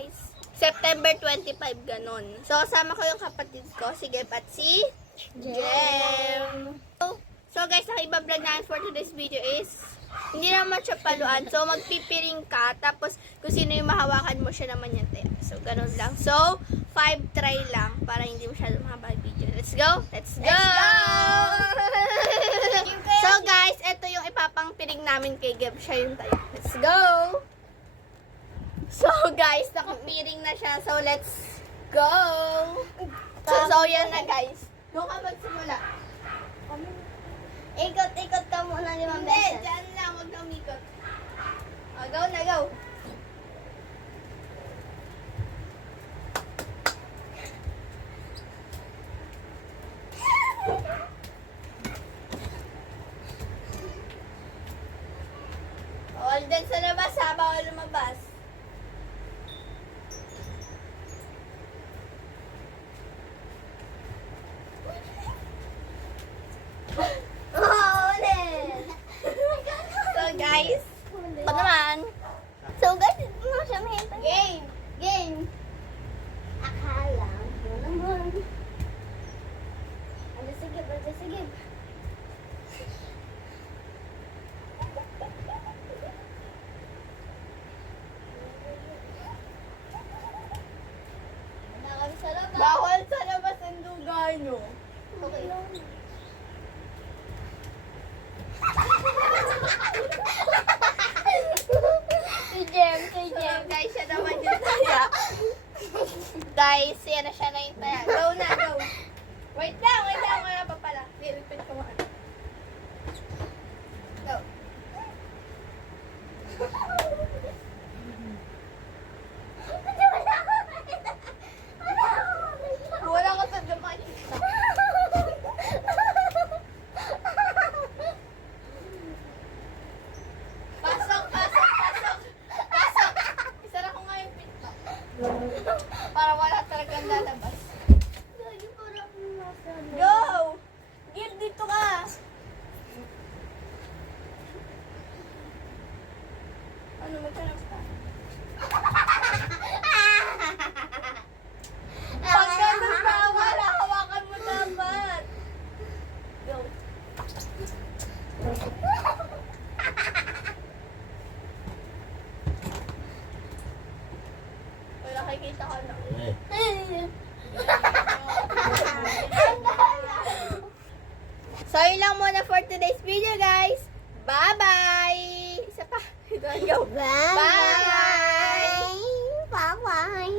guys. September 25, ganon. So, kasama ko yung kapatid ko, si Geb at si Jem. So guys, ang iba-vlog namin for today's video is, hindi naman siya paluan. So, magpipiring ka, tapos kung sino yung mahawakan mo, siya naman yan. So, ganon lang. So, 5 try lang, para hindi masyadong mahaba yung video. Let's go! Let's go! So guys, ito yung ipapangpiring namin kay Geb. Siya yung tayo. Let's go! So guys, nakapiring na siya. So, let's go! So yan na guys. Doon ka magsimula. Ikot-ikot ka muna 5 Hindi, beses. dyan lang. Huwag kang mikot. O, go na, go. All dyan sa labas ha, bawal lumabas. Ulit! So guys, pa naman. So guys, ito na siya mahintay. Game! Game! Akala mo naman. Sige. Wala kami sa labas. Bawal sa labas ang lugar nyo. Okay. Si Jem. So guys, siya naman yung taya. Guys, yan na siya na yung taya. Go na, go. Wait lang. Wala pa pala. Repeat ko muna. Go. Wala ka sa makikita. Pasok. Isara ko nga yung pinto. Para wala talagang lalabas. Go! Gil, dito ka! Ano, magtanong ka? Pag ganun ka, wala, hawakan mo dapat. Go. Wala, kikita ka na. So, yun lang muna for today's video, guys. Bye-bye! Isa pa. Go. Bye. Bye! Bye.